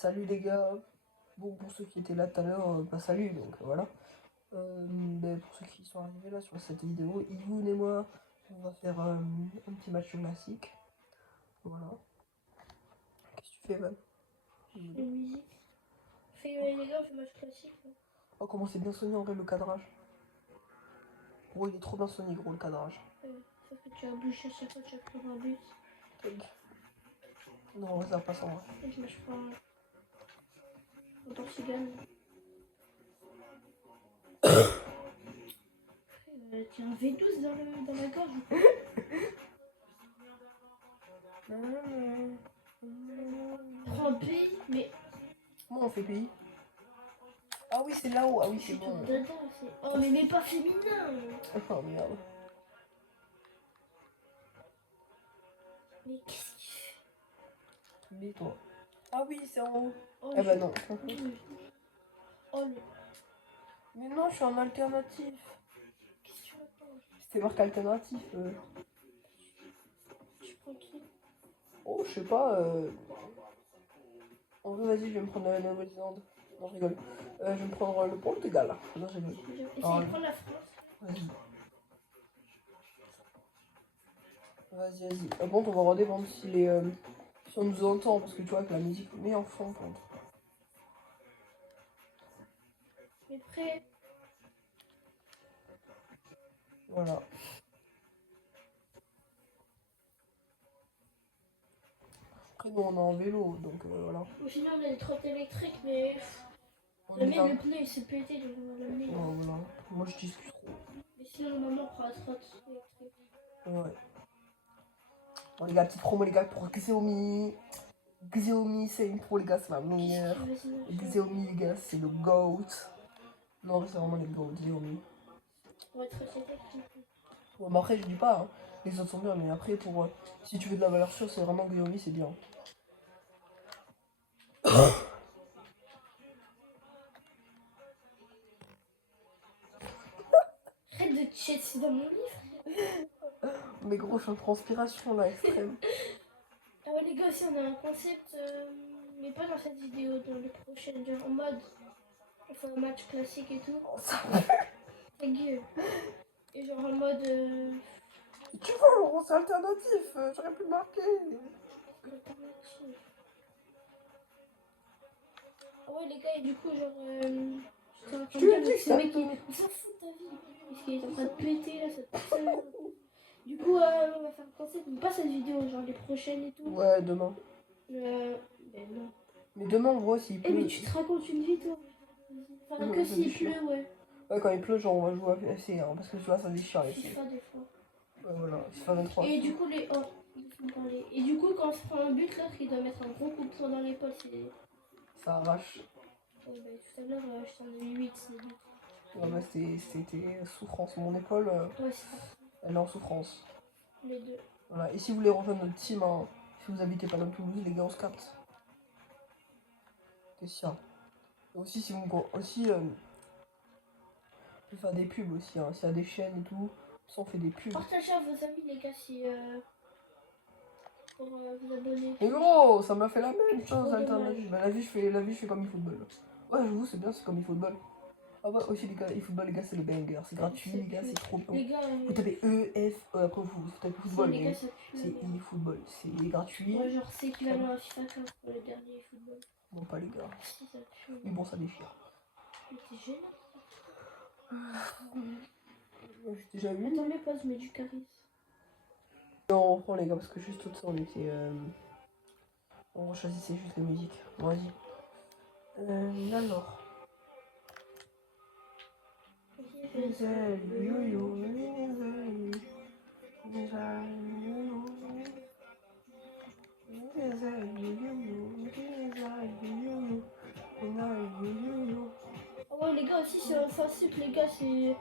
Salut les gars. Bon, pour ceux qui étaient là tout à l'heure, salut, donc voilà. Mais pour ceux qui sont arrivés là sur cette vidéo, Ivoun et moi, on va faire un petit match classique. Voilà. Qu'est-ce que tu fais, Van? La musique. Les gars, on fait match classique. Là. Oh, comment c'est bien sonné en vrai le cadrage. Gros, il est trop bien sonné, gros, le cadrage. Sauf que tu as bouché à chaque fois que tu as pris un but. Non, ça passe en vrai. Et je prends au Portugal. Tu as un V12 dans la gorge. Prends un pays, mais. Comment on fait pays? Ah oui, c'est là-haut. Ah oui, c'est bon. Dada, oh, mais pas féminin. Oh merde. Mais qu'est-ce qu'il fait? Mais toi. Ah oui, c'est en haut. Oh, Eh bah non. Oh, le. Mais non, je suis en alternatif. Qu'est-ce que tu racontes? C'était marqué alternatif. Tu prends qui? Oh, je sais pas. En vrai, vas-y, je vais me prendre la Nouvelle-Zélande. Non, je rigole. Je vais me prendre le Portugal. Non, je rigole. Essaye de prendre la France. Vas-y. Vas-y. Bon, on va redépendre si on nous entend, parce que tu vois que la musique met en fond. Mais prêt. Voilà. Après, nous, on est en vélo, donc voilà. Ou sinon, on a des trottes électriques, mais. Le Le pneu il s'est pété, donc on va l'amener. Voilà. Moi, je discute trop. Mais sinon, maman prend la trotte électrique. Ouais. Bon, les gars, petite promo, les gars, pour Xiaomi. Xiaomi, c'est une pro, les gars, c'est la meilleure. Xiaomi, les gars, c'est le GOAT. Non, c'est vraiment les GOAT, Xiaomi. Pour être société. Ouais, mais après, je dis pas, hein. Les autres sont bien, mais après, si tu veux de la valeur sûre, c'est vraiment Xiaomi, c'est bien. Arrête de chasser dans mon livre. Mais gros, je suis en transpiration là, extrême. Ah ouais, les gars, aussi, on a un concept, mais pas dans cette vidéo, dans les prochaines. Genre en mode, on fait un match classique et tout. Oh, ça... Ta gueule. Et genre en mode. Tu vois, c'est alternatif, j'aurais pu marquer. Alternative. Ah ouais, les gars, et du coup, genre. Tu lui as dit que ce mec, il s'en fout de ta vie. Parce qu'il est en train de péter là, ça te pisse la merde. Du coup, on va faire un concept, mais pas cette vidéo, genre les prochaines et tout. Ouais, demain. Mais non. Mais demain, on voit s'il pleut. Eh, mais tu te racontes une vie, toi. Enfin, que s'il pleut, ouais. Ouais, quand il pleut, genre, on va jouer à FC, hein, parce que tu vois, ça déchire les FIFA, des fois. Ouais, voilà, FIFA 23. Et du coup, Et du coup, quand on se prend un but, l'autre, il doit mettre un gros coup de poing dans l'épaule. Ça arrache. Oh, bah, tout à l'heure, je t'en ai eu 8, c'est but. Ouais, bah, c'était souffrance. Mon épaule, Ouais, c'est ça. elle est en souffrance. Les deux. Voilà, et si vous voulez rejoindre notre team, hein, si vous habitez pas dans Toulouse, les gars, on se capte. C'est sûr. Et aussi, si vous aussi, on peut faire des pubs aussi, hein, s'il y a des chaînes et tout, ça on fait des pubs. Partagez à vos amis, les gars, si. Pour vous abonner. Mais gros, ça m'a fait la même chose, alternative. Bah, la vie, je fais comme eFootball. Ouais, j'avoue, c'est bien, c'est comme eFootball. Ah bah aussi les gars, eFootball les gars c'est le banger, c'est gratuit les gars, c'est trop bien. Les gars, vous tapez E, F, après vous tapez football, mais c'est eFootball, c'est gratuit. Ouais, genre c'est équivalent à FIFA 15 pour le dernier eFootball. Bon pas les gars. Si ça tue. Mais bon ça déchire. Mais t'es gênant. J'ai déjà vu. Attends mais pas, je mets du charisme. Non on reprend les gars parce que juste tout ça on était... On choisissait juste la musique. Bon, vas-y. Alors. Oh ouais les gars aussi c'est facile les gars c'est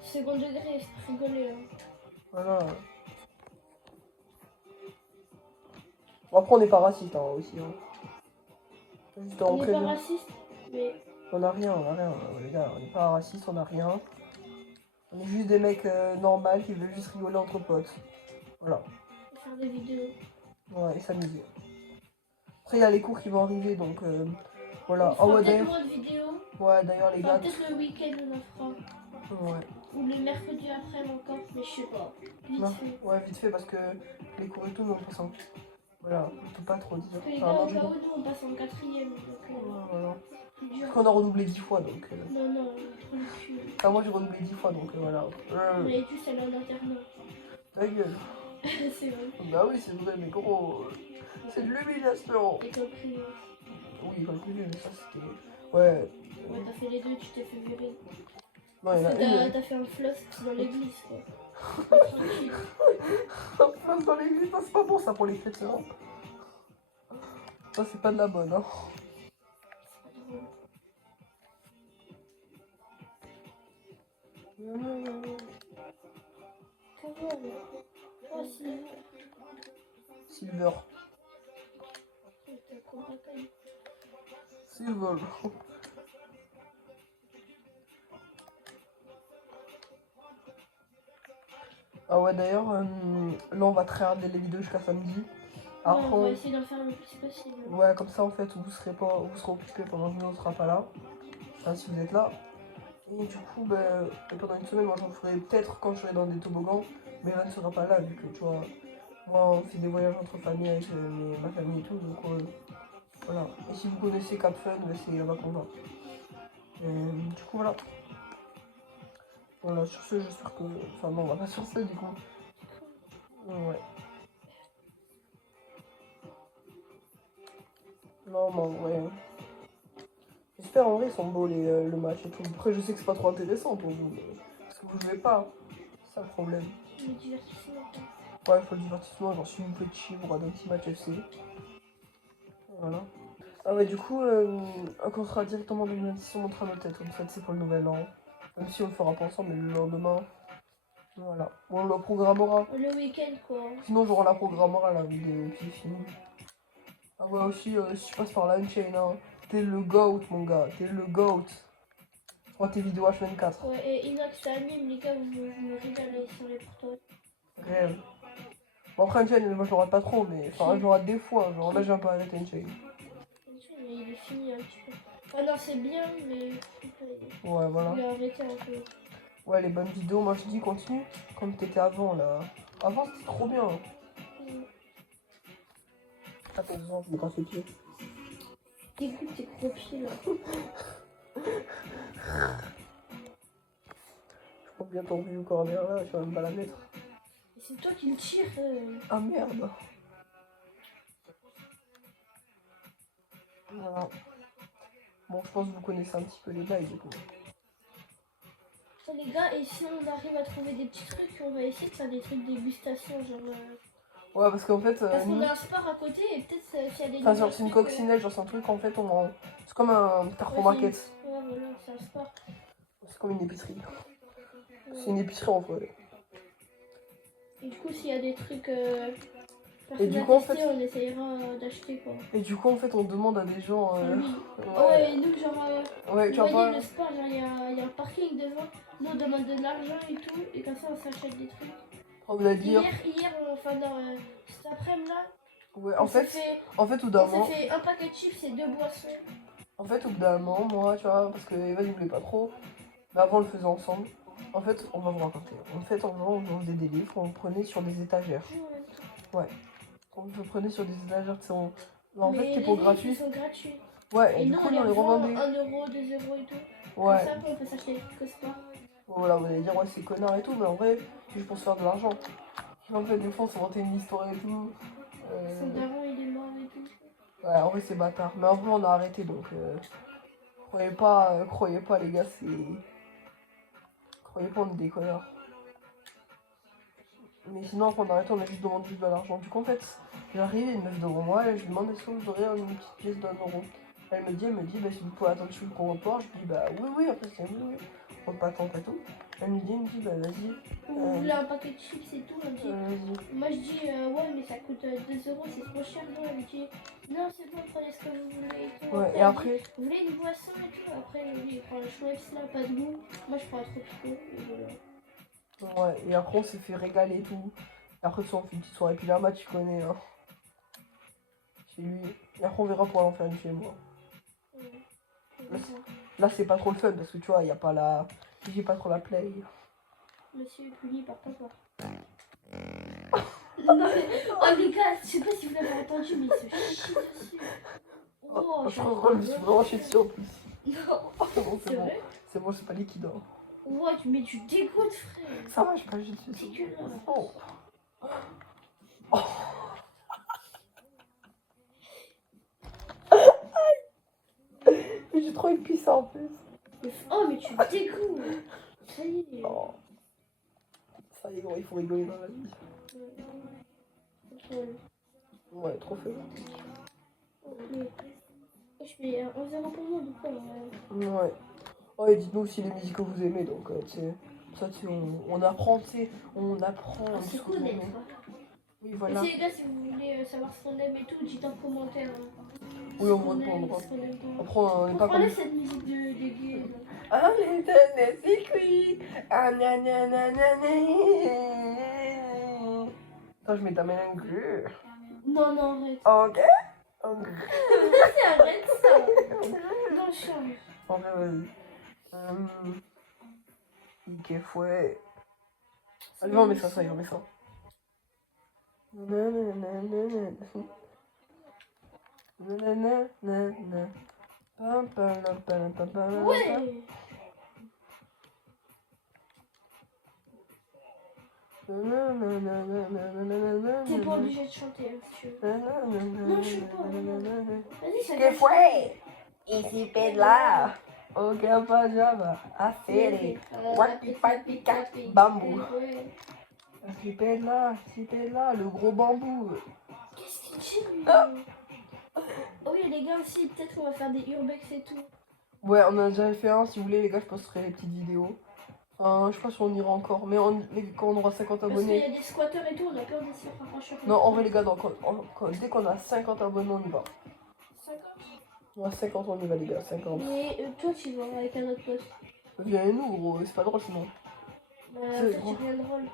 second degré, c'est rigoler hein. Voilà. Bon, après on n'est pas raciste hein, aussi. Hein. Juste on n'est pas raciste mais... On a rien, les gars, on n'est pas raciste, on a rien. On est juste des mecs normaux qui veulent juste rigoler entre potes. Voilà. Et faire des vidéos. Ouais, et s'amuser. Après, il y a les cours qui vont arriver, donc voilà. On Ah fera ouais, peut-être d'ailleurs, moins de vidéos. les Enfin, gars. peut-être le week-end on en fera. Ouais. Ou le mercredi après encore, mais je sais pas. Vite Non. fait. Ouais, vite fait, parce que les cours et tout, nous, on passe en... Voilà, on peut pas trop dire. Parce que les Enfin, gars, non, au je cas rigole. où nous on passe en quatrième. Donc, Ouais, voilà. plus dur. Parce qu'on a redoublé 10 fois, donc... Non, non, trop le cul. Enfin, moi, j'ai redoublé 10 fois, donc voilà. Mais tu sais, là en internat. Ta gueule. C'est vrai. Bah oui, c'est vrai, mais gros... C'est de l'humiliation. Et compris. Oui, quand le privé, mais ça, c'était... Ouais. Ouais, t'as fait les deux, tu t'es fait virer. Non, il y en Parce a que une... t'as fait un floss dans l'église, quoi. Tranquille. Enfin, dans l'église, ça, c'est pas bon, ça, pour les chrétiens. Ça, c'est pas de la bonne, hein. Comment oh, si. Silver. T'as trop bataille. Silver. Ah ouais, d'ailleurs, là, on va regarder les vidéos jusqu'à samedi. Après, Ouais, on va essayer d'en faire le plus possible. ouais, comme ça, en fait, vous serez occupés pendant que nous, on sera pas là. Enfin, si vous êtes là. Et du coup, ben, pendant une semaine, moi, j'en ferai peut-être quand je serai dans des toboggans. Mais Evan ne sera pas là, vu que, tu vois, moi, on fait des voyages entre familles avec ma famille et tout. Donc, voilà. Et si vous connaissez Cap Fun, ben, c'est là-bas qu'on va. Du coup, voilà. Voilà, sur ce, j'espère que... Enfin, non, on va pas sur ça, du coup. Ouais. Non, mais en vrai... J'espère, en vrai, ils sont beaux, le match et tout. Après, je sais que c'est pas trop intéressant pour vous, mais... Parce que vous jouez pas. C'est ça, le problème. Le divertissement. Ouais, il faut le divertissement. Genre, si vous faites chier, vous regardez un petit match FC. Voilà. Ah ouais, du coup, quand on sera directement dans une édition, on montrera nos têtes. Comme ça, c'est pour le nouvel an. Même si on le fera pas ensemble, mais le lendemain... Voilà. On le programmera. Le week-end, quoi. Sinon, genre, on la programmera, la vidéo, et puis c'est fini. Ah ouais, aussi, si tu passes par la chain, hein, t'es le GOAT, mon gars, t'es le GOAT. Je crois tes vidéos H24. Ouais, et Inox, ça anime, les gars, vous me régalez sur les portails. Réel. Bon, après, une chain, moi je le rate pas trop, mais enfin, je le rate des fois. Genre là, j'ai un peu arrêté une chain. Mais il est fini un petit peu. Ah non, c'est bien, mais. Ouais, voilà. Il a arrêté un peu. Ouais, les bonnes vidéos, moi je dis continue comme t'étais avant là. Avant, c'était trop bien. Attends, je me casse les pieds. Écoute tes gros pieds là. Je prends bien ton view corner là, je vais même pas la mettre. C'est toi qui me tires. Ah merde. Voilà. Bon, je pense que vous connaissez un petit peu les bails du coup. Les gars, et si on arrive à trouver des petits trucs, on va essayer de faire des trucs dégustation, genre. Ouais, parce qu'en fait. Parce qu'on nous... a un sport à côté et peut-être s'il y a des. Enfin, genre, c'est une coccinelle, genre, c'est un truc en fait, c'est comme un Carrefour Market. Ouais, voilà, c'est un sport. C'est comme une épicerie. C'est une épicerie en vrai. Et du coup, s'il y a des trucs. Et du coup, en fait. On essayera d'acheter quoi. Et du coup, en fait, on demande à des gens. Oui. Ouais, et nous, genre. ouais, Vous tu vois voyez pas. le sport, genre, il y a un parking devant. Nous, on demande de l'argent et tout. Et comme ça, on s'achète des trucs. On va dire. Hier, enfin, non, cet après-midi là. Ouais, On en fait, au bout d'un moment. On s'est fait un paquet de chips et 2 boissons. En fait, au bout d'un moment, moi, tu vois, parce que Eva il voulait pas trop. Mais avant, on le faisait ensemble. En fait, on va vous raconter. En fait, en gros, on vendait des livres, on le prenait sur des étagères. Ouais. On le prenait sur des étagères, tu sais, en fait, c'était pour gratuit. Ils sont gratuits. Ouais, et du nous, coup, on on les revendait. 1 euro, 2 euros et tout. Ouais. Comme ça, on peut s'acheter des trucs au sport. Voilà, vous allez dire, ouais, c'est connard et tout, mais en vrai, c'est juste pour se faire de l'argent. En fait, des fois, on s'inventait une histoire et tout. Son daron, il est mort et tout. Ouais, en vrai, c'est bâtard. Mais en vrai, on a arrêté, donc... croyez pas, les gars, c'est... Croyez pas, on est des connards. Mais sinon, après, on a arrêté, on a juste demandé juste de l'argent. Du coup, en fait, j'arrive, une meuf devant moi, et je lui demande est-ce que vous aurez une petite pièce d'1 euro. Elle me dit, bah, si vous pouvez attendre sur le comptoir. Je dis, bah, oui, après, c'est oui. On peut pas attendre et tout. Elle me dit, bah, vas-y. Vous voulez un paquet de chips et tout, elle me dit. Vas-y. Moi, je dis, ouais, mais ça coûte 2 euros, c'est trop cher. Non, elle me dit, non, c'est bon, prenez ce que vous voulez et tout. Ouais, et après... Dit, vous voulez une boisson et tout. Après, lui, il prend le Schweppes là, pas de goût. Moi, je prends un Tropico. Et voilà. Ouais, et après, on s'est fait régaler et tout. Et après, on fait une petite soirée. Puis là, tu connais, hein. Chez lui. Et après, on verra pour en faire une chez moi. Ouais. Là, c'est pas trop le fun parce que tu vois, il y a pas la. J'ai pas trop la play. Monsieur est puni par papa. Non mais, oh les gars, je sais pas si vous l'avez entendu, mais il se chie dessus. Oh, Je genre, me suis vraiment chié dessus en plus. Non, C'est bon, c'est vrai. C'est bon, c'est pas liquide. Hein. Ouais, mais tu dégoûtes, frère. Ça va, je pas chié dessus. Dégueulasse. Oh. Mais j'ai trop une pisse en plus. Oh, mais tu dégoûtes. Ça y est. Oh. Ça y est, gros, il faut rigoler dans la vie. Ouais, trop fait. Je fais 1-0 pour moi, du coup. Ouais. Oh, et dites-nous aussi les musiques que vous aimez, donc, tu sais. Ça, tu sais, on apprend, tu sais. On apprend. Ah, c'est cool d'être. Oui, Et voilà. si les gars, si vous voulez savoir ce qu'on aime et tout, dites en commentaire. Oui, on va répondre. Après, on n'est pas comme. Enlève cette musique de gay. Ah, les deux, c'est cuit. Ah, gna gna gna gna gna. Attends, je mets ta main en grue. Non, non, arrête. Ok. Ok. Arrête ça. Non, change. En vrai, vas-y. Ike fouet. Allez, on met ça, ça y est, on met ça. Ouais. T'es pas obligé de chanter hein, si tu veux. Non, je suis pas. Vas-y, ça Que fue? Esse pedla. O que pajama. A série. Wapi papi capi. Bambou. Esse pedla, le gros bambou. Qu'est-ce qu'il dit lui Oh oui, les gars aussi, peut-être qu'on va faire des urbex et tout. Ouais, on a déjà fait un. Si vous voulez, les gars, je posterai les petites vidéos. Enfin, je sais pas si on ira encore. Mais quand on aura 50 Parce qu'il abonnés. y a des squatteurs et tout, on a peur de se faire arracher. Non, en vrai, les gars, dès qu'on a 50 abonnés, on y va. 50. On a 50, on y va, les gars, 50. Mais toi, tu vas avec un autre poste. Viens-nous, gros, c'est pas drôle sinon. Bah, C'est en fait, gros. c'est rien de drôle.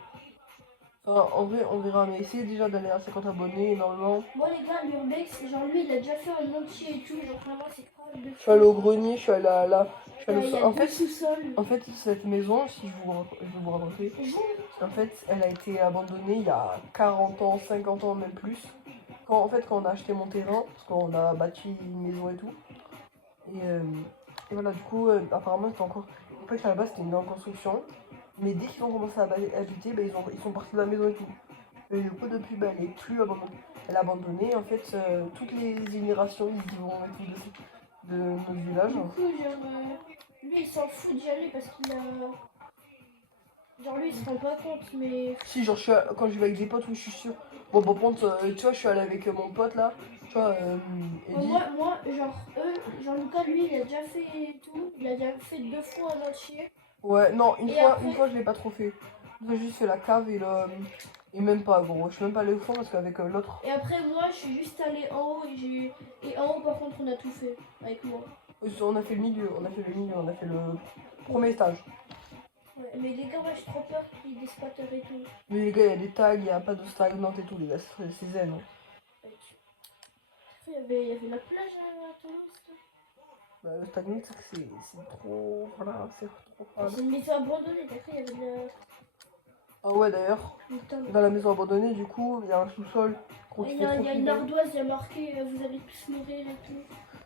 Enfin, en vrai, on verra, mais essayez déjà d'aller à 50 abonnés, et normalement. Moi, les gars, l'urbex, genre lui, il a déjà fait un entier et tout. Genre vraiment, c'est grave de Je suis allée au grenier, je suis allée là. Je suis allée il y a en deux fait, sous-sols. cette maison, si je vais vous raconter, en fait, elle a été abandonnée il y a 40 ans, 50 ans, même plus. Quand on a acheté mon terrain, parce qu'on a bâti une maison et tout. Et voilà, du coup, apparemment, c'était encore. En fait, à la base, c'était une en construction. Mais dès qu'ils ont commencé à habiter, bah, ils sont partis de la maison et tout. Et du coup, depuis, bah, elle est plus abandonnée. Elle est abandonnée. En fait, toutes les générations, ils y vont et tout de notre village. Du coup, genre, lui, il s'en fout d'y aller parce qu'il a. Genre, lui, il se rend pas compte, mais. Si, genre, quand je vais avec des potes, oui, je suis sûre. Bon, par contre, tu vois, je suis allée avec mon pote là. Tu vois, Eddie. Moi, genre, Jean-Lucas, lui, il a déjà fait tout. Il a déjà fait 2 fois en entier. Ouais, non, Et après- une fois, je l'ai pas trop fait. J'ai juste fait la cave et même pas, gros. Je suis même pas allée au fond parce qu'avec l'autre. Et après, moi, je suis juste allée en haut et en haut, par contre, on a tout fait avec moi. On a fait le milieu, on a fait le premier stage. Ouais, mais les gars, moi, j'ai trop peur qu'il y ait des squatteurs et tout. Mais les gars, il y a des tags, il n'y a pas de stagnante et tout, les gars, c'est zen. Hein. Il y avait la plage à Toulouse. Bah, le stagnant, c'est trop. Voilà, c'est trop. Voilà. C'est une maison abandonnée. Après, il y avait de la. Ah ouais, d'ailleurs, Putain. dans la maison abandonnée, du coup, il y a un sous-sol. Il y a une ardoise, il y a marqué vous allez tous mourir et tout.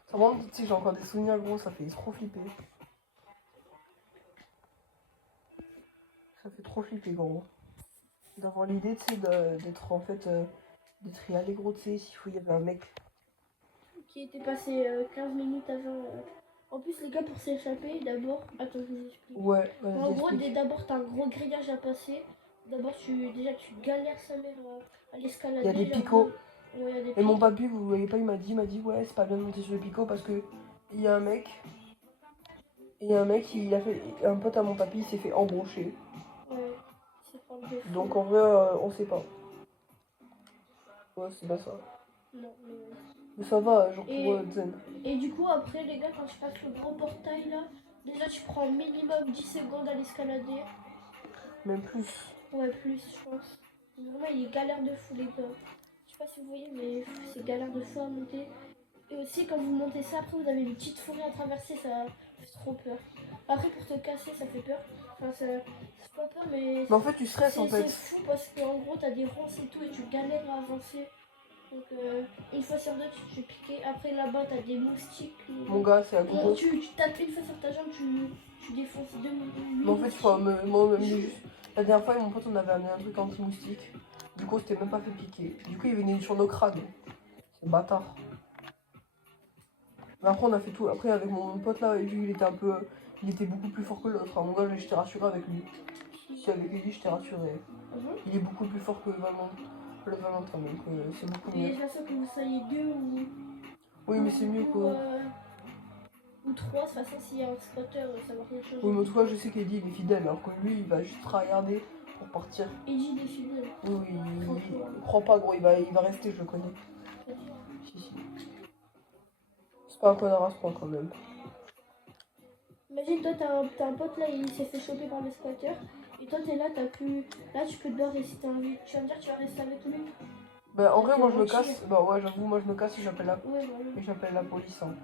Ça vraiment, tu sais, j'ai encore des souvenirs, gros, ça fait trop flipper. Ça fait trop flipper, gros. D'avoir l'idée, tu sais, d'être en fait. D'être y allé, gros, tu sais, s'il faut, il y avait un mec. Qui était passé 15 minutes avant. En plus, les gars, pour s'échapper, d'abord. Attends, je vous explique. Ouais, En gros, d'abord, t'as un gros grillage à passer. D'abord, tu galères sa mère à l'escalader. Il y a des genre, picots. Ouais, il y a des Et mon pics. papy, vous voyez pas, il m'a dit ouais, c'est pas bien de monter sur le picot parce que il y a un mec. Il y a un mec, il a fait. Un pote à mon papy, il s'est fait embrocher. Ouais, c'est pas de fou. Donc en vrai, on sait pas. Ouais, c'est pas ça. Non, mais. Mais ça va, genre Et- pour Zen. Et du coup, après, les gars, quand tu passes le gros portail là, déjà tu prends minimum 10 secondes à l'escalader. Même plus. Ouais, plus, je pense. Vraiment, il est galère de fou, les gars. Je sais pas si vous voyez, mais c'est galère de fou à monter. Et aussi, quand vous montez ça, après, vous avez une petite forêt à traverser, ça fait trop peur. Après, pour te casser, ça fait peur. Enfin, ça fait pas peur, mais Mais en fait, tu stresses en c'est fait. fou parce qu'en gros, t'as des ronces et tout, et tu galères à avancer. Donc, une fois sur deux, tu te fais piquer. Après, là-bas, t'as des moustiques. Mon gars, c'est à gogo. Tu tapes une fois sur ta jambe, tu défonces deux Mais en fait, moustiques. moi, même juste. La dernière fois, mon pote, on avait amené un truc anti-moustique. Du coup, on s'était même pas fait piquer. Du coup, il venait sur nos crânes. C'est bâtard. Mais après, on a fait tout. Après, avec mon pote là, lui, il était un peu. Il était beaucoup plus fort que l'autre. Hein. Mon gars, je t'ai rassuré avec lui. Si avec lui, je t'ai rassuré. Il est beaucoup plus fort que le Valentin, donc c'est beaucoup Et mieux. j'ai l'impression que vous soyez deux ou. Oui, mais c'est mieux quoi. Ou trois, de toute façon, s'il y a un spotter, ça va rien changer. Oui, mais en tout cas, je sais qu'Eddie il est fidèle, alors que lui, il va juste regarder pour partir. Eddie est fidèle. Oui, il croit pas, gros, il va rester, je le connais. Si, si. C'est pas un connard à ce point quand même. Imagine, toi, t'as un pote là, il s'est fait choper par le squatter. Et toi, t'es là, t'as plus. Là, tu peux te barrer si t'as envie. Tu vas me dire, tu vas rester avec lui. Bah, en vrai, moi je me casse. Bah, ouais, j'avoue, moi je me casse et j'appelle la, Ouais, voilà. et j'appelle la police. Hein.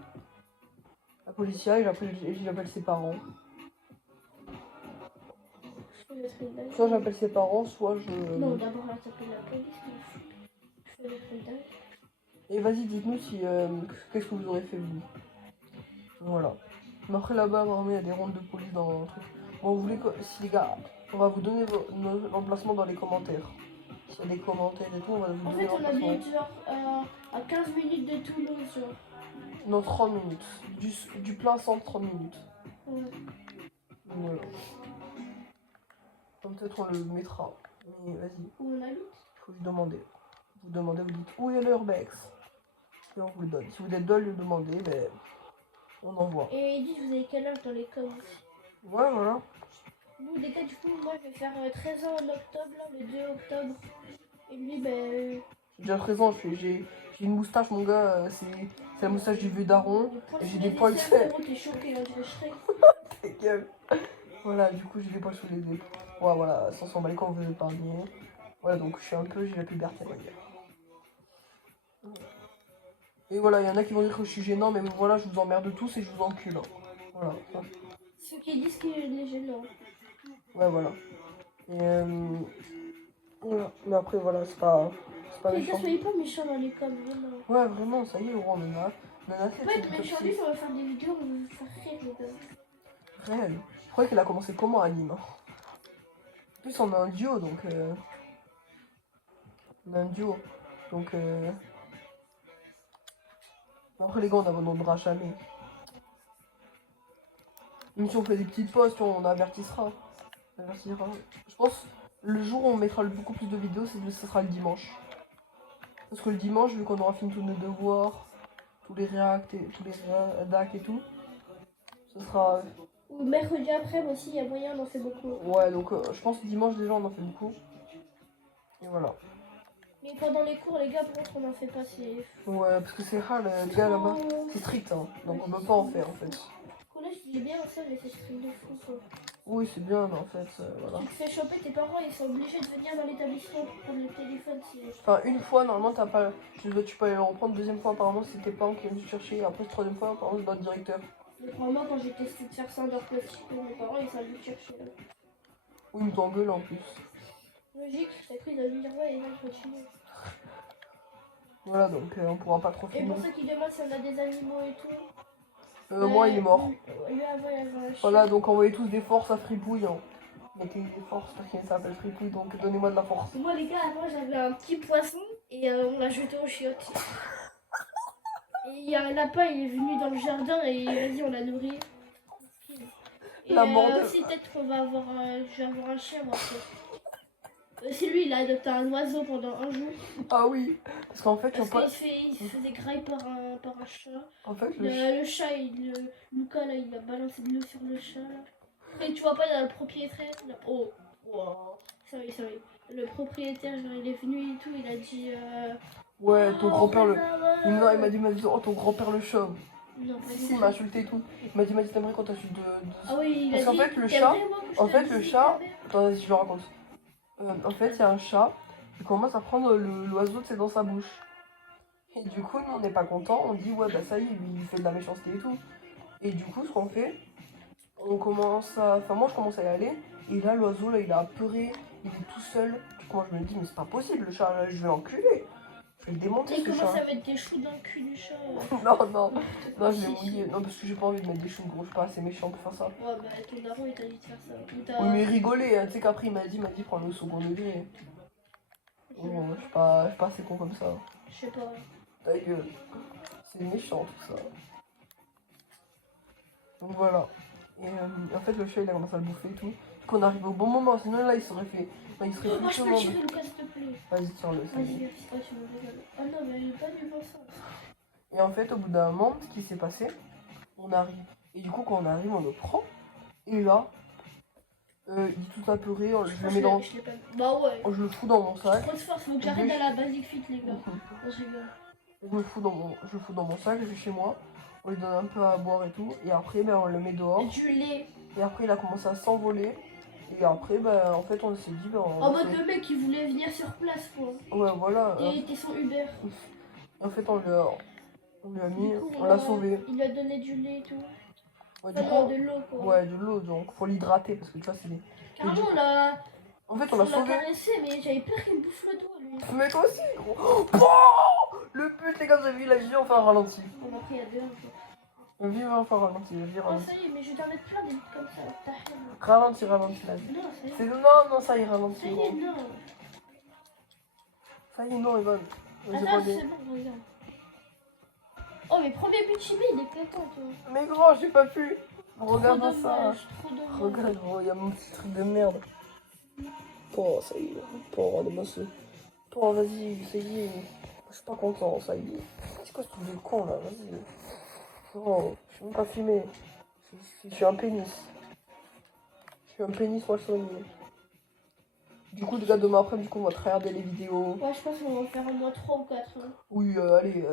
La policia et j'appelle ses parents. Je fais le sprint Soit j'appelle ses parents, soit je. Non, d'abord, là, t'appelles la police. Je fais le sprint. Et vas-y, dites-nous si. Qu'est-ce que vous aurez fait, vous. Voilà. Mais après là-bas, vraiment, il y a des rondes de police dans le truc. Bon, vous voulez que. Si les gars, on va vous donner nos emplacements dans les commentaires. S'il y a des commentaires et tout, on va vous En donner fait, on l'emplacement. habite genre à 15 minutes de Toulouse, genre. Non, 30 minutes. Du plein centre, 30 minutes. Ouais. Voilà. Peut-être on le mettra. Mais vas-y, Où on habite. faut lui demander. Vous demandez, vous dites où est l'urbex. Et on vous le donne. Si vous êtes deux à lui demander, ben, on envoie. Et Edith, vous avez quel âge dans l'école aussi? Ouais, voilà. Nous, les gars, du coup, moi, je vais faire 13 ans en octobre, là, le 2 octobre. Et lui, ben. J'ai déjà 13 ans, j'ai une moustache, mon gars. C'est la moustache du vieux daron. Et j'ai des poils faits. T'es choqué, là, je Shrek. Ta gueule. Voilà, du coup, j'ai des poils sous les épaules. Ouais, voilà, sans s'en on veut épargner. Voilà, donc je suis un peu, j'ai la puberté, on va dire. Et voilà, il y en a qui vont dire que je suis gênant, mais voilà, je vous emmerde tous et je vous encule. Hein. Voilà. Ceux qui disent qu'il est gênant. Ouais, voilà. Et voilà. Mais après, voilà, c'est pas Les méchant. gars, soyez pas méchants dans l'école, vraiment. Ouais, vraiment, ça y est, on en a. Pas être méchant, lui, ça va faire des vidéos, on va faire rire, les gars. Réel. Je croyais qu'elle a commencé comment à Nîmes. En plus, on a un duo, donc. On a un duo. Donc. Après, les gars, on n'abandonnera jamais. Même si on fait des petites pauses, on avertira. On avertira. Je pense le jour où on mettra beaucoup plus de vidéos, ce sera le dimanche. Parce que le dimanche, vu qu'on aura fini tous nos devoirs, tous les rédacs et tout, ce sera. Ou mercredi après, moi aussi, il y a moyen, on en fait beaucoup. Ouais, donc je pense que dimanche déjà, on en fait beaucoup. Et voilà. Mais pendant les cours, les gars, pour contre, on n'en fait pas, c'est. Ouais, parce que c'est rare, les gars là-bas, c'est strict, hein. Donc on peut pas en faire en fait. Le collège, il est bien ça, mais c'est strict de fou, quoi. Oui, c'est bien, mais en fait, voilà. Tu te fais choper, tes parents, ils sont obligés de venir dans l'établissement pour prendre le téléphone. Enfin, une fois, normalement, t'as pas. Tu peux aller le reprendre. Deuxième fois, apparemment, c'est tes parents qui viennent te chercher. Après, troisième fois, apparemment, c'est notre directeur. Mais moi, quand j'ai testé de faire ça en dehors plastique, mes parents, ils sont allés me chercher. Là. Oui, ils t'engueulent en plus. Logique, t'as cru, ils allaient me dire, ouais, et là, je continue. Voilà, donc on pourra pas trop Et filmer. pour ceux qui demandent si on a des animaux et tout. Moi, il est mort. Lui, avant, il avait un chien. Voilà, donc envoyez tous des forces à Fripouille. Hein. Mettez des forces parce qu'il s'appelle Fripouille, donc donnez-moi de la force. Moi, les gars, avant, j'avais un petit poisson et on l'a jeté aux chiottes. Et il y a un lapin, il est venu dans le jardin et vas-y, on l'a nourri. Et aussi, peut-être qu'on va avoir je vais avoir un chien, moi. C'est lui, il a adopté un oiseau pendant un jour. Ah oui, parce qu'en fait, parce qu'il se faisait grailler par un chat. En fait, le chat, Lucas, là, il a balancé de l'eau sur le chat. Là. Et tu vois pas, il y a le propriétaire. Là. Oh, wow. Sorry. Le propriétaire, genre, il est venu et tout, il a dit. Ouais, ton grand-père le. Non, il m'a dit, oh, ton grand-père le chat. Non, si, il m'a insulté et tout. Il m'a dit, t'aimerais quand t'as su de. Ah oui, il a dit. Parce qu'en fait, le chat. En fait, le chat. Attendez, je le raconte. En fait, il y a un chat qui commence à prendre l'oiseau, c'est dans sa bouche. Et du coup, nous, on n'est pas content. On dit, ouais, bah ça y est, lui, il fait de la méchanceté et tout. Et du coup, ce qu'on fait, on commence à... Enfin, moi, je commence à y aller. Et là, l'oiseau, là, il a apeuré. Il est tout seul. Du coup, moi, je me dis, mais c'est pas possible, le chat, là, je vais l'enculer. Je vais le démonter, Il ce commence chat. à mettre des choux dans le cul du chat. Non, non. N'importe Non, quoi. je l'ai Si, mouillé. Non, parce que j'ai pas envie de mettre des choux, gros. Je suis pas assez méchant pour faire ça. Ouais, bah ton daron il t'a dit de faire ça. Ou Oui, mais t'as. rigoler, hein. Tu sais qu'après, il m'a dit, prends-le au second degré. Bon, je suis pas assez con comme ça. Je sais pas. Ta gueule. C'est méchant, tout ça. Donc voilà. Et en fait, le chat, il a commencé à le bouffer et tout. Du coup, on arrive au bon moment. Sinon, là, il serait fait... Là, il serait Oh, plus je tout peux le le monde. tirer, Lucas, s'il te plaît. Vas-y, tiens-le, ça y Vas-y, est. merci. Oh, tu me régales. Ah non, mais il est pas du bon sens. Et en fait, au bout d'un moment, ce qui s'est passé, on arrive. Et du coup, quand on arrive, on le prend. Et là, il est tout apeuré. Je le mets dans... Je l'ai pas. Bah ouais. Je le fous dans mon sac. Trop de force, faut que j'arrête d'aller à la Basic Fit, les gars. Non, je rigole. Je le fous dans mon sac, je vais chez moi. On lui donne un peu à boire et tout. Et après, ben, on le met dehors. Du lait. Et après, il a commencé à s'envoler. Et après, ben, en fait, on s'est dit... Ben, En mode le mec qui voulait venir sur place, quoi. Ouais, voilà. Et t'es son Uber. Et en fait, on lui a mis... Du coup, On l'a sauvé. Il lui a donné du lait et tout. Ouais, Enfin, du non, coup, de l'eau, quoi. ouais, de l'eau, donc faut l'hydrater parce que tu vois, c'est des... Carrément, là. En fait, on l'a l'a sauvé. caressé, mais j'avais peur qu'il me bouffe le doigt, lui. Mais toi aussi, gros. Oh, le but, les gars, vous avez vu la vie, on fait un ralenti. Bon, après, il y a deux. Vive, on fait un ralenti, vive, Oh, ralenti. ça y est, mais je vais t'en mettre plein des trucs comme ça. T'as rien. Ralenti, ralenti, la vie. Non, ça y est. Non, ça y est, Ça ralenti, y est, gros. non. Ça y est, non, Evan. Vas-y, Attends, regarde. c'est bon, regarde. Oh, mais premier but chimie, il est content, toi. Mais gros, j'ai pas pu. Regarde Trop ça. dommage, trop dommage. Regarde, gros, il y a mon petit truc de merde. Oh, ça y est. Oh, oh, vas-y, ça y est. Je suis pas content, ça y est. C'est quoi ce truc de con, là? Vas-y. Oh, je suis même pas filmé. Je suis un pénis. Je suis un pénis moissonnier. Du coup, les gars, demain après, du coup, on va regarder les vidéos. Ouais, je pense qu'on va faire au moins 3 ou 4. Hein. Oui, allez,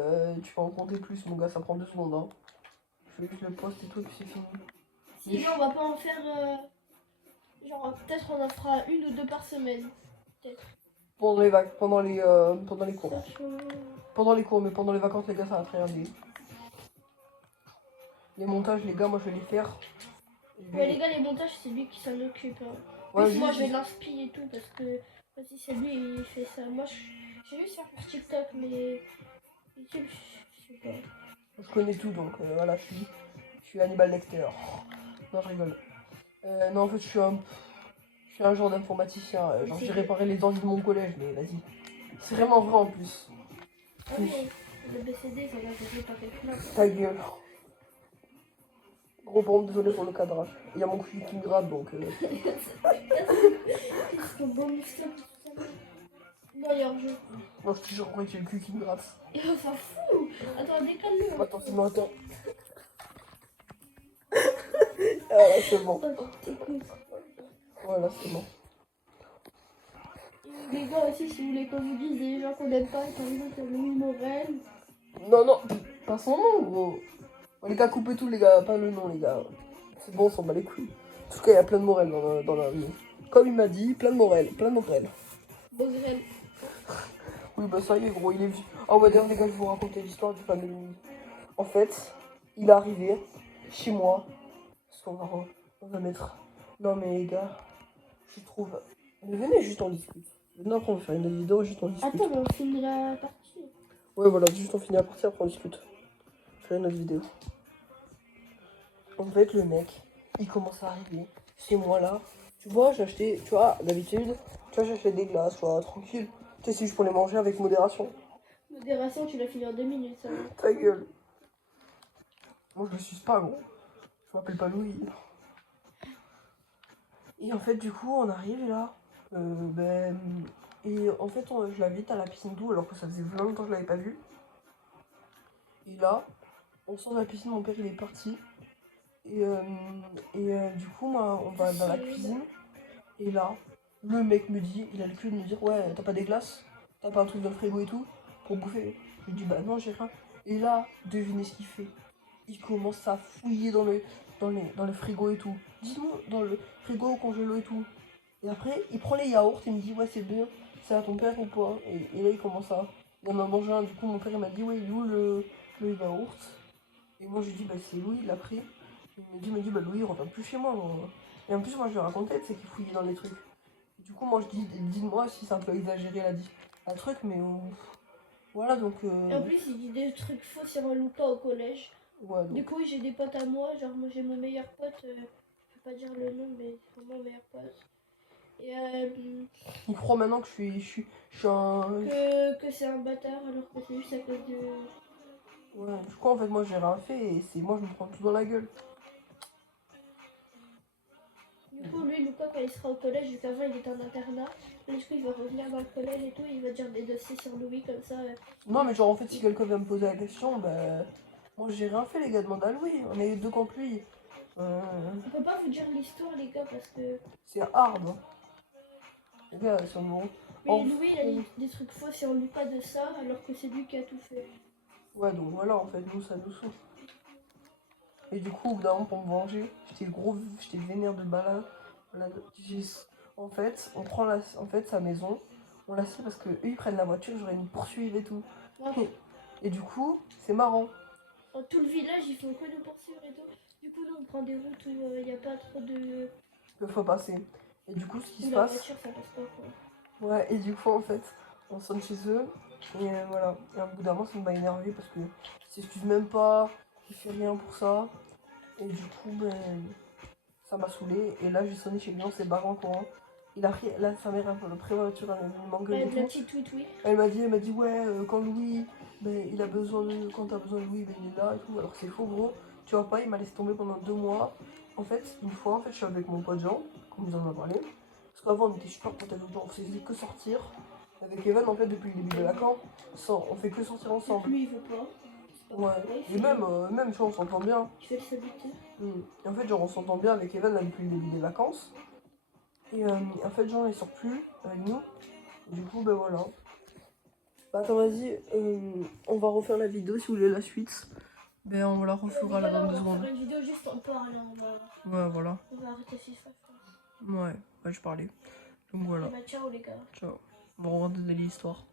tu vas en compter plus, mon gars, ça prend 2 secondes. Hein. Je vais juste le poste et tout, et puis c'est fini. Sinon, on va pas en faire. Genre, peut-être on en fera 1 ou 2 par semaine. Peut-être. Pendant les pendant les cours. Ça, je- Pendant les cours, mais pendant les vacances, les gars, ça va très bien. Les montages, les gars, moi, je vais les faire. Ouais, les gars, les montages, c'est lui qui s'en occupe. Hein. Ouais, Plus moi, je juste- vais l'inspirer et tout parce que vas-y, c'est lui, il fait ça. Moi, j'ai juste faire pour TikTok, mais YouTube, je sais pas. Je connais tout, donc voilà, je suis Hannibal Lecter. Non, je rigole. Non, en fait, je suis un genre d'informaticien. Genre, j'ai réparé les ordi de mon collège, mais vas-y. C'est vraiment vrai en plus. Ah ouais, le BCD, ça va fait par quelqu'un. Ta gueule. Gros, par contre, désolé pour le cadrage. Il y a mon cul qui me gratte, donc... C'est un bon mystère. Non, il y a un jeu. Non, je te jure, ouais, j'ai le cul qui me gratte. Il va s'en fout. Attends, décale-le. Attends, sinon, attends. Voilà, c'est bon. Écoute. Voilà, c'est bon. Et les gars aussi, si vous voulez qu'on vous dise des gens qu'on n'aime pas, par exemple, Louis Morel. Non, non, pas son nom, gros. Bon, les gars, coupez tout, les gars, pas le nom, les gars. C'est bon, on s'en bat les couilles. En tout cas, il y a plein de Morel dans la vie. Comme il m'a dit, plein de Morel, plein de Morel. Bogrel. Oui, bah ça y est, gros, il est vu. Ah ouais, d'ailleurs, les gars, je vais vous raconter l'histoire du famille. En fait, il est arrivé chez moi. Parce qu'on va mettre... Non, mais les gars, je trouve... Mais venez, juste on discute. Maintenant, après, on va faire une autre vidéo, juste on discute. Attends, mais on finit la partie. Ouais, voilà, juste on finit la partie, après on discute. Je ferai une autre vidéo. En fait, le mec, il commence à arriver chez moi là. Tu vois, j'ai acheté, tu vois, d'habitude, tu vois, j'achète des glaces, tu vois, tranquille. Tu sais, c'est juste pour les manger avec modération. Modération, tu l'as fini en 2 minutes, ça. Ta gueule. Moi, je me suis pas, gros. Je m'appelle pas Louis. Et en fait, du coup, on arrive là. Et en fait, je l'invite à la piscine d'eau alors que ça faisait vraiment longtemps que je l'avais pas vu. Et là, on sort de la piscine, mon père il est parti. Du coup, moi, on va dans la cuisine. Et là, le mec me dit, il a le cul de me dire, ouais, t'as pas des glaces? T'as pas un truc dans le frigo et tout? Pour bouffer? Je lui dis, bah non, j'ai rien. Et là, devinez ce qu'il fait. Il commence à fouiller dans le frigo et tout. Dis-moi, dans le frigo au congélo et tout. Et après, il prend les yaourts et me dit, ouais, c'est bien. C'est à ton père ou pas? Et là, il commence à on a mangé un, du coup mon père il m'a dit ouais il est où le yaourt? Et moi je lui dis bah c'est Louis, il l'a pris. Il me dit bah Louis il revient plus chez moi. Et en plus moi je lui ai raconté, c'est qu'il fouillait dans les trucs. Et du coup moi je dis, dites-moi si c'est un peu exagéré la truc, mais voilà donc... Et en plus, il dit des trucs faux sur un Lucas au collège. Ouais, donc... Du coup, j'ai des potes à moi, genre moi j'ai mon meilleur pote, je vais pas dire le nom, mais c'est vraiment mon meilleur pote. Et Il croit maintenant que je suis un... que c'est un bâtard alors que c'est juste à cause de... Ouais, du coup en fait moi j'ai rien fait et c'est moi je me prends tout dans la gueule. Du coup, lui, Lucas, quand il sera au collège, vu qu'avant il était en internat, du coup, il va revenir dans le collège et tout, il va dire des dossiers sur Louis comme ça. Non mais genre en fait si quelqu'un vient me poser la question, bah... Moi j'ai rien fait les gars, demande à Louis, on est deux contre lui. On peut pas vous dire l'histoire, les gars, parce que... C'est hard. Hein. Les gars, c'est bon. Mais Louis, il a dit des trucs faux sur Lucas de ça, alors que c'est lui qui a tout fait. Ouais, donc voilà, en fait, nous, ça nous saoule. Et du coup, au bout d'un moment, pour me venger, j'étais vénère de balade. En fait, on prend en fait, sa maison, on la suit parce que eux, ils prennent la voiture, j'aurais une poursuivre et tout. Ouais. Et du coup, c'est marrant. Dans tout le village, ils font que nous poursuivre et tout. Du coup, nous, on prend des routes où il n'y a pas trop de... Il faut passer. Et du coup, ce qui se La passe... voiture, ça passe pas, quoi. Ouais, et du coup, en fait, on sonne chez eux. Et voilà. Et au bout d'un moment, ça m'a énervé parce que il s'excuse même pas, il fait rien pour ça. Et du coup, ben, ça m'a saoulé. Et là, j'ai sonné chez lui, on s'est barré en courant. Il a pris, là, sa mère, un peu le prévoiture, elle m'engueule et De la tout. petite tweet, oui. Elle m'a dit, ouais, quand Louis, ben, il a besoin de, quand t'as besoin de Louis, ben, il est là et tout. Alors que c'est faux, gros. Tu vois pas, il m'a laissé tomber pendant 2 mois. En fait, une fois, en fait, je suis avec mon pote Jean, comme vous en avez parlé. Parce qu'avant, on était super potes avec Jean, on faisait que sortir. Avec Evan, en fait, depuis le début de la camp, on fait que sortir ensemble. Lui, il veut pas. Ouais, et même, tu vois, on s'entend bien. Tu fais le saluter. Et en fait, genre, on s'entend bien avec Evan là, depuis le début des vacances. Et en fait, genre, il sort plus avec nous. Du coup, ben voilà. Bah, attends, vas-y, on va refaire la vidéo si vous voulez la suite. Ben, on la refera là dans 2 secondes. On va faire une vidéo juste en parlant. Ouais, voilà. On va arrêter FIFA. Ouais, je parlais. Donc voilà. Bah, ciao, les gars. Ciao. Bon, on va donner l'histoire.